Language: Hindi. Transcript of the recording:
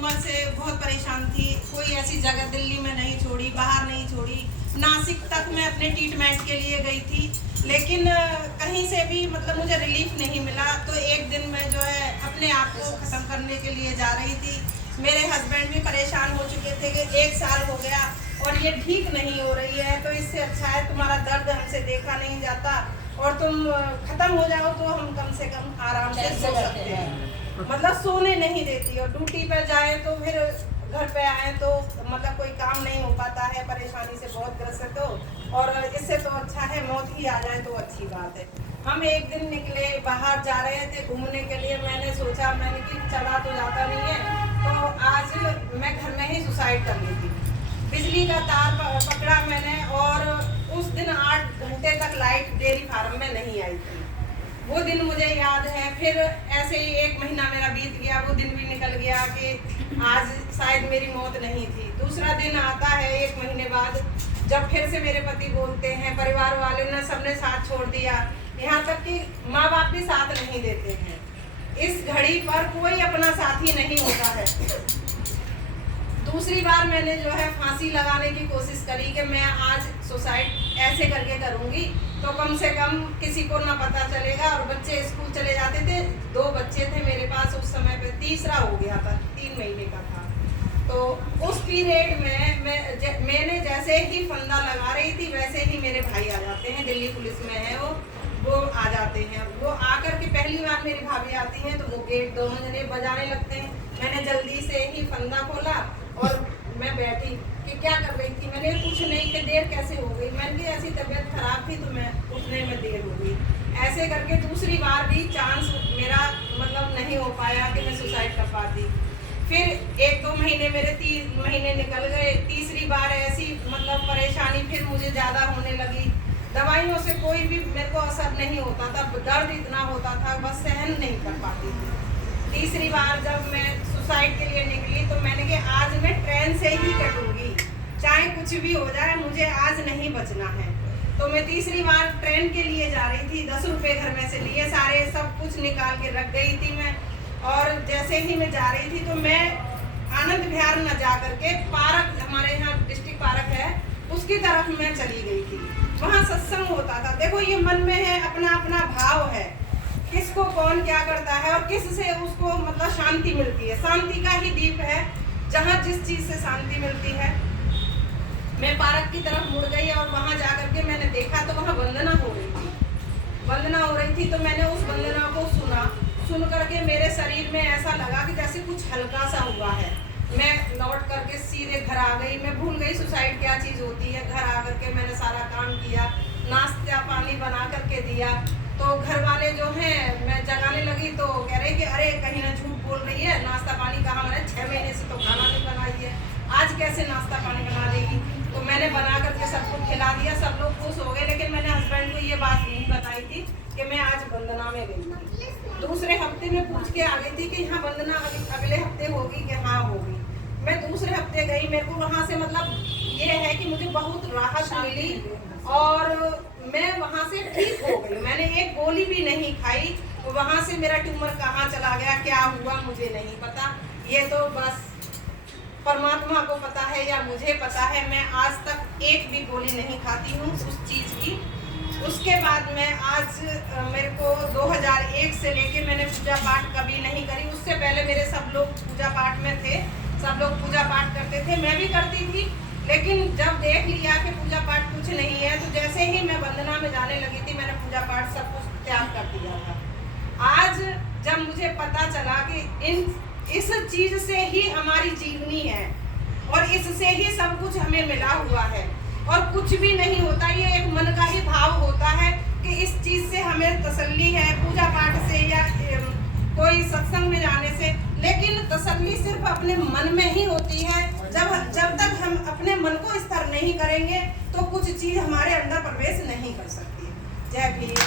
उम्र से बहुत परेशान थी। कोई ऐसी जगह दिल्ली में नहीं छोड़ी, बाहर नहीं छोड़ी, नासिक तक मैं अपने ट्रीटमेंट के लिए गई थी, लेकिन कहीं से भी मतलब मुझे रिलीफ नहीं मिला। तो एक दिन मैं जो है अपने आप को ख़त्म करने के लिए जा रही थी। मेरे हस्बैंड भी परेशान हो चुके थे कि 1 साल हो गया और ये ठीक नहीं हो रही है, तो इससे अच्छा है तुम्हारा दर्द हमसे देखा नहीं जाता और तुम ख़त्म हो जाओ तो हम कम से कम आराम से सो सकते हैं। मतलब सोने नहीं देती और ड्यूटी पर जाए तो फिर घर पे आए तो मतलब कोई काम नहीं हो पाता है, परेशानी से बहुत ग्रसित हो और इससे तो अच्छा है मौत ही आ जाए तो अच्छी बात है। हम एक दिन निकले, बाहर जा रहे थे घूमने के लिए। मैंने सोचा कि चला तो जाता नहीं है, तो आज मैं घर में ही सुसाइड कर ली थी। बिजली का तार पकड़ा मैंने और उस दिन 8 घंटे तक लाइट डेयरी फार्म में नहीं आई थी। वो दिन मुझे याद है। फिर ऐसे ही 1 महीना मेरा बीत गया, वो दिन भी निकल गया कि आज शायद मेरी मौत नहीं थी। दूसरा दिन आता है 1 महीने बाद, जब फिर से मेरे पति बोलते हैं, परिवार वाले ने सबने साथ छोड़ दिया, यहाँ तक कि माँ बाप भी साथ नहीं देते हैं। इस घड़ी पर कोई अपना साथी नहीं होता है। दूसरी बार मैंने जो है फांसी लगाने की कोशिश करी कि मैं आज सुसाइड ऐसे करके करूँगी तो कम से कम किसी को ना पता चलेगा। और बच्चे स्कूल चले जाते थे, 2 बच्चे थे मेरे पास उस समय पे, तीसरा हो गया था, 3 महीने का था। तो उस पीरियड में मैंने जैसे ही फंदा लगा रही थी वैसे ही मेरे भाई आ जाते हैं, दिल्ली पुलिस में है वो आ जाते हैं। वो आकर के पहली बार मेरी भाभी आती हैं तो वो गेट दोनों जने बजाने लगते हैं। मैंने जल्दी से ही फंदा खोला और मैं बैठी कि क्या कर रही थी। मैंने कुछ नहीं कि देर कैसे हो गई। मैंने ऐसी तबीयत खराब थी तो मैं उठने में देर हो गई। ऐसे करके दूसरी बार भी चांस मेरा मतलब नहीं हो पाया कि मैं सुसाइड कर पाती। फिर 1-2 महीने मेरे 3 महीने निकल गए। तीसरी बार ऐसी मतलब परेशानी फिर मुझे ज़्यादा होने लगी। दवाइयों से कोई भी मेरे को असर नहीं होता था, दर्द इतना होता था बस सहन नहीं कर पाती थी। तीसरी बार जब मैं सुसाइड के लिए निकली तो मैंने कहा आज मैं ट्रेन से ही कटूंगी, चाहे कुछ भी हो जाए, मुझे आज नहीं बचना है। तो मैं तीसरी बार ट्रेन के लिए जा रही थी। 10 रुपये घर में से लिए, सारे सब कुछ निकाल के रख गई थी मैं। और जैसे ही मैं जा रही थी तो मैं आनंद विहार न जा करके पार्क, हमारे यहाँ डिस्ट्रिक्ट पार्क है, उसकी तरफ मैं चली गई थी। वहाँ सत्संग होता था। देखो ये मन में है, अपना अपना भाव है, किसको कौन क्या करता है और किस से उसको मतलब शांति मिलती है। शांति का ही दीप है, जहाँ जिस चीज़ से शांति मिलती है। मैं पार्क की तरफ मुड़ गई और वहाँ जा करके मैंने देखा तो वहाँ वंदना हो रही थी। वंदना हो रही थी तो मैंने उस वंदना को सुन करके मेरे शरीर में ऐसा लगा कि जैसे कुछ हल्का सा हुआ है। मैं लौट करके सीधे घर आ गई। मैं भूल गई सुसाइड क्या चीज़ होती है। घर आ करके मैंने सारा काम किया, नाश्ता पानी बना करके दिया। तो घर वाले जो हैं, मैं जगाने लगी तो कह रहे कि अरे कहीं ना झूठ बोल रही है, नाश्ता पानी कहाँ बना है, 6 महीने से तो खाना नहीं बनाई है, आज कैसे नाश्ता पानी बना देगी। तो मैंने बना करके सबको खिला दिया, सब लोग खुश हो गए। लेकिन मैंने हस्बैंड को ये बात नहीं बताई थी कि मैं आज वंदना में गई थी। दूसरे हफ्ते में पूछ के आ गई थी कि यहाँ वंदना अगले हफ्ते होगी कि हाँ होगी। मैं दूसरे हफ्ते गई। मेरे को वहाँ से मतलब ये है कि मुझे बहुत राहत मिली और मैं वहाँ से ठीक हो गई। मैंने एक गोली भी नहीं खाई। वहाँ से मेरा ट्यूमर कहाँ चला गया, क्या हुआ मुझे नहीं पता। ये तो बस परमात्मा को पता है या मुझे पता है। मैं आज तक एक भी गोली नहीं खाती हूँ उस चीज़ की। उसके बाद मैं आज मेरे को 2001 से लेके मैंने पूजा पाठ कभी नहीं करी। उससे पहले मेरे सब लोग पूजा पाठ में थे, सब लोग पूजा पाठ करते थे, मैं भी करती थी। लेकिन जब देख लिया कि पूजा पाठ कुछ नहीं है तो जैसे ही मैं वंदना में जाने लगी थी मैंने पूजा पाठ सब कुछ त्याग कर दिया था। आज जब मुझे पता चला कि इस चीज़ से ही हमारी जीवनी है और इससे ही सब कुछ हमें मिला हुआ है और कुछ भी नहीं होता, ये एक मन का ही भाव होता है कि इस चीज़ से हमें तसल्ली है पूजा पाठ से या कोई सत्संग में जाने से। लेकिन तसल्ली सिर्फ अपने मन में ही होती है। जब तक हम अपने मन को स्थिर नहीं करेंगे तो कुछ चीज़ हमारे अंदर प्रवेश नहीं कर सकती। जय भीम।